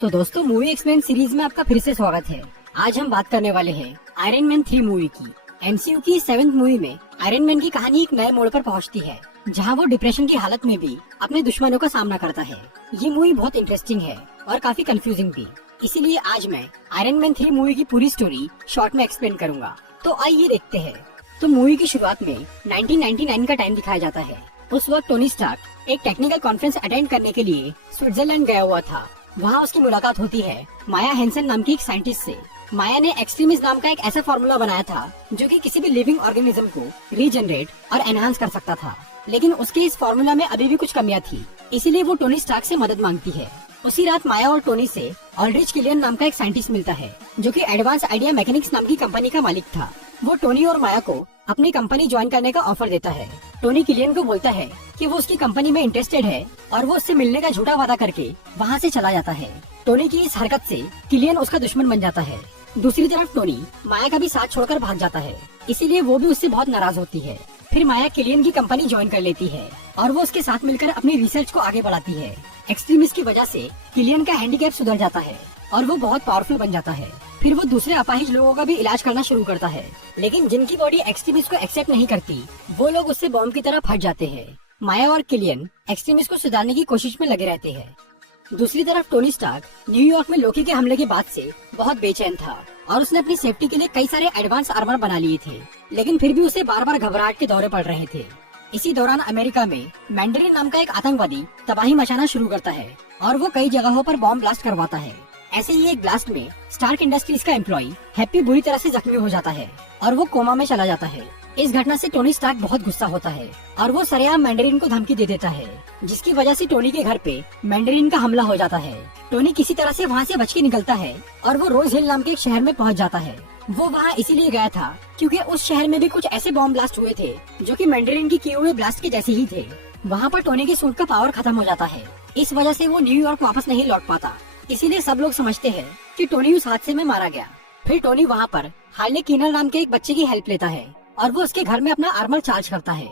तो दोस्तों movie explain series में आपका फिर से स्वागत है। आज हम बात करने वाले हैं आयरन मैन 3 मूवी की। एमसीयू की 7th मूवी में आयरन मैन की कहानी एक नए मोड़ पर पहुंचती है, जहां वो डिप्रेशन की हालत में भी अपने दुश्मनों का सामना करता है। ये मूवी बहुत इंटरेस्टिंग है और काफी कंफ्यूजिंग भी, इसीलिए आज मैं आयरन मैन 3 मूवी की पूरी स्टोरी शॉर्ट में एक्सप्लेन करूंगा। तो आइए देखते हैं। तो मूवी की शुरुआत में 1999 का टाइम दिखाया जाता है। उस वक्त टोनी स्टार्क एक टेक्निकल कॉन्फ्रेंस अटेंड करने के लिए स्विट्जरलैंड गया हुआ था। वहाँ उसकी मुलाकात होती है माया हेंसन नाम की एक साइंटिस्ट से। माया ने एक्सट्रीमिस्ट नाम का एक ऐसा फॉर्मूला बनाया था जो कि किसी भी लिविंग ऑर्गेनिज्म को रीजनरेट और एनहांस कर सकता था, लेकिन उसके इस फॉर्मूला में अभी भी कुछ कमियां थी, इसीलिए वो टोनी स्टार्क से मदद मांगती है। उसी रात माया और टोनी से ऑल्ड्रिच किलियन नाम का एक साइंटिस्ट मिलता है, जो कि एडवांस आइडिया मैकेनिक्स नाम की कंपनी का मालिक था। वो टोनी और माया को अपनी कंपनी ज्वाइन करने का ऑफर देता है। टोनी किलियन को बोलता है कि वो उसकी कंपनी में इंटरेस्टेड है और वो उससे मिलने का झूठा वादा करके वहाँ से चला जाता है। टोनी की इस हरकत से किलियन उसका दुश्मन बन जाता है। दूसरी तरफ टोनी माया का भी साथ छोड़कर भाग जाता है, इसीलिए वो भी उससे बहुत नाराज होती है। फिर माया किलियन की कंपनी ज्वाइन कर लेती है और वो उसके साथ मिलकर अपनी रिसर्च को आगे बढ़ाती है। एक्सट्रीमिस्ट की वजह से किलियन का हैंडीकैप सुधर जाता है और वो बहुत पावरफुल बन जाता है। फिर वो दूसरे अपाहिज लोगों का भी इलाज करना शुरू करता है, लेकिन जिनकी बॉडी एक्सट्रीमिस्ट को एक्सेप्ट नहीं करती वो लोग उससे बॉम्ब की तरह फट जाते हैं। माया और किलियन एक्सट्रीमिस्ट को सुधारने की कोशिश में लगे रहते हैं। दूसरी तरफ टोनी स्टार्क न्यूयॉर्क में लोकी के हमले के बाद से बहुत बेचैन था और उसने अपनी सेफ्टी के लिए कई सारे एडवांस आर्मर बना लिए थे, लेकिन फिर भी उसे बार बार घबराहट के दौरे पड़ रहे थे। इसी दौरान अमेरिका में मैंडरिन नाम का एक आतंकवादी तबाही मचाना शुरू करता है और वो कई जगहों पर बॉम्ब ब्लास्ट करवाता है। ऐसे ही एक ब्लास्ट में स्टार्क इंडस्ट्रीज का एम्प्लॉय हैप्पी बुरी तरह से जख्मी हो जाता है और वो कोमा में चला जाता है। इस घटना से टोनी स्टार्क बहुत गुस्सा होता है और वो सरेआम मैंडरिन को धमकी दे देता है, जिसकी वजह से टोनी के घर पे मैंडरिन का हमला हो जाता है। टोनी किसी तरह से वहाँ से बच के निकलता है और वो रोज हिल नाम के एक शहर में पहुँच जाता है। वो वहाँ इसीलिए गया था क्योंकि उस शहर में भी कुछ ऐसे बॉम्ब ब्लास्ट हुए थे जो कि मैंडरिन की किए हुए ब्लास्ट के जैसे ही थे। वहाँ पर टोनी के सूट का पावर खत्म हो जाता है, इस वजह से वो न्यूयॉर्क वापस नहीं लौट पाता, इसीलिए सब लोग समझते हैं कि टोनी उस हादसे में मारा गया। फिर टोनी वहाँ पर हार्ले कीनर नाम के एक बच्चे की हेल्प लेता है और वो उसके घर में अपना आर्मर चार्ज करता है।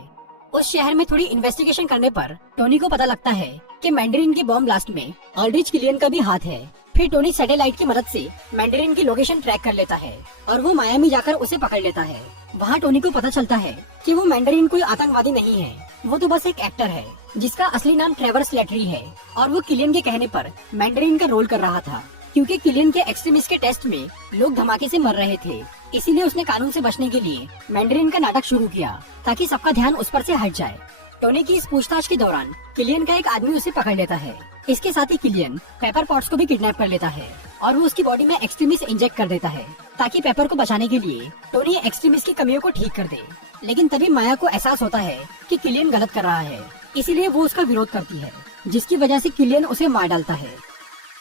उस शहर में थोड़ी इन्वेस्टिगेशन करने पर टोनी को पता लगता है कि मैंडरिन की बॉम्ब ब्लास्ट में ऑल्ड्रिच किलियन का भी हाथ है। फिर टोनी सैटेलाइट की मदद से मैंडरिन की लोकेशन ट्रैक कर लेता है और वो मायामी जाकर उसे पकड़ लेता है। वहाँ टोनी को पता चलता है कि वो मैंडरिन कोई आतंकवादी नहीं है, वो तो बस एक एक्टर है जिसका असली नाम ट्रेवर स्लेटरी है और वो किलियन के कहने पर मैंडरिन का रोल कर रहा था, क्योंकि किलियन के एक्सट्रीमिस्ट के टेस्ट में लोग धमाके से मर रहे थे। इसीलिए उसने कानून से बचने के लिए मैंडरिन का नाटक शुरू किया ताकि सबका ध्यान उस पर से हट जाए। टोनी की इस पूछताछ के दौरान किलियन का एक आदमी उसे पकड़ लेता है। इसके साथ ही किलियन पेपर पॉट्स को भी किडनैप कर लेता है और वो उसकी बॉडी में एक्सट्रीमिस्ट इंजेक्ट कर देता है ताकि पेपर को बचाने के लिए टोनी एक्सट्रीमिस्ट की कमियों को ठीक कर दे। लेकिन तभी माया को एहसास होता है कि किलियन गलत कर रहा है, इसीलिए वो उसका विरोध करती है, जिसकी वजह से किलियन उसे मार डालता है।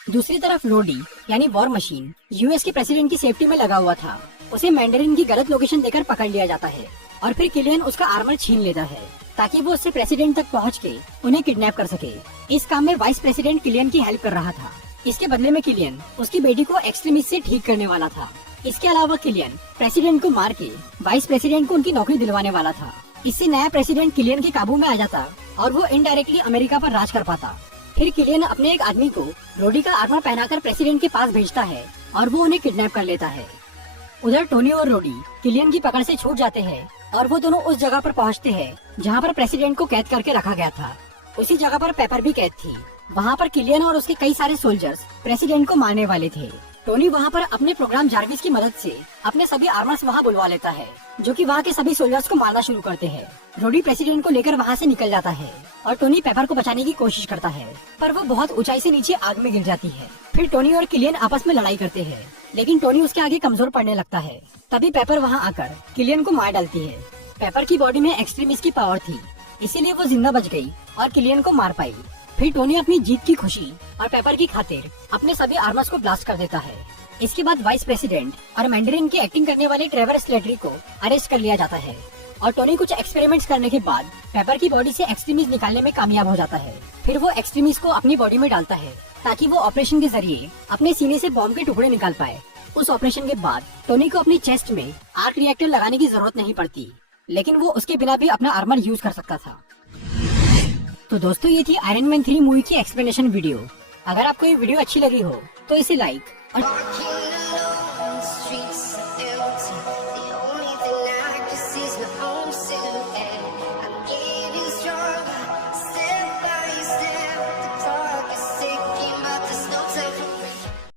दूसरी तरफ लोडी यानी वॉर मशीन यूएस के प्रेसिडेंट की सेफ्टी में लगा हुआ था। उसे मैंडरिन की गलत लोकेशन देकर पकड़ लिया जाता है और फिर किलियन उसका आर्मर छीन लेता है ताकि वो उससे प्रेसिडेंट तक पहुंच के उन्हें किडनैप कर सके। इस काम में वाइस प्रेसिडेंट किलियन की हेल्प कर रहा था। इसके बदले में किलियन उसकी बेटी को एक्सट्रीमिस्ट से ठीक करने वाला था। इसके अलावा किलियन प्रेसिडेंट को मार के वाइस प्रेसिडेंट को उनकी नौकरी दिलवाने वाला था। इससे नया प्रेसिडेंट किलियन के काबू में आ जाता और वो इनडायरेक्टली अमेरिका पर राज कर पाता। फिर किलियन अपने एक आदमी को रोडी का आर्मर पहनाकर प्रेसिडेंट के पास भेजता है और वो उन्हें किडनैप कर लेता है। उधर टोनी और रोडी किलियन की पकड़ से छूट जाते हैं और वो दोनों उस जगह पर पहुंचते हैं जहां पर प्रेसिडेंट को कैद करके रखा गया था। उसी जगह पर पेपर भी कैद थी। वहां पर किलियन और उसके कई सारे सोल्जर्स प्रेसिडेंट को मारने वाले थे। टोनी वहां पर अपने प्रोग्राम जार्विस की मदद से अपने सभी आर्मर्स वहां बुलवा लेता है, जो कि वहां के सभी सोल्जर्स को मारना शुरू करते हैं। रोडी प्रेसिडेंट को लेकर वहां से निकल जाता है और टोनी पेपर को बचाने की कोशिश करता है, पर वो बहुत ऊंचाई से नीचे आग में गिर जाती है। फिर टोनी और किलियन आपस में लड़ाई करते हैं, लेकिन टोनी उसके आगे कमजोर पड़ने लगता है। तभी पेपर वहाँ आकर किलियन को मार डालती है। पेपर की बॉडी में एक्सट्रीमिस्ट की पावर थी, इसीलिए वो जिंदा बच गई और किलियन को मार पाई। फिर टोनी अपनी जीत की खुशी और पेपर की खातिर अपने सभी आर्मर्स को ब्लास्ट कर देता है। इसके बाद वाइस प्रेसिडेंट और मैंडरिन की एक्टिंग करने वाले ट्रेवर स्लेटरी को अरेस्ट कर लिया जाता है और टोनी कुछ एक्सपेरिमेंट्स करने के बाद पेपर की बॉडी से एक्सट्रीमिस्ट निकालने में कामयाब हो जाता है। फिर वो एक्सट्रीमिस्ट को अपनी बॉडी में डालता है ताकि वो ऑपरेशन के जरिए अपने सीने से बॉम्ब के टुकड़े निकाल पाए। उस ऑपरेशन के बाद टोनी को अपनी चेस्ट में आर्क रिएक्टर लगाने की जरूरत नहीं पड़ती, लेकिन वो उसके बिना भी अपना आर्मर यूज कर सकता था। तो दोस्तों ये थी आयरन मैन 3 मूवी की एक्सप्लेनेशन वीडियो। अगर आपको ये वीडियो अच्छी लगी हो तो इसे लाइक और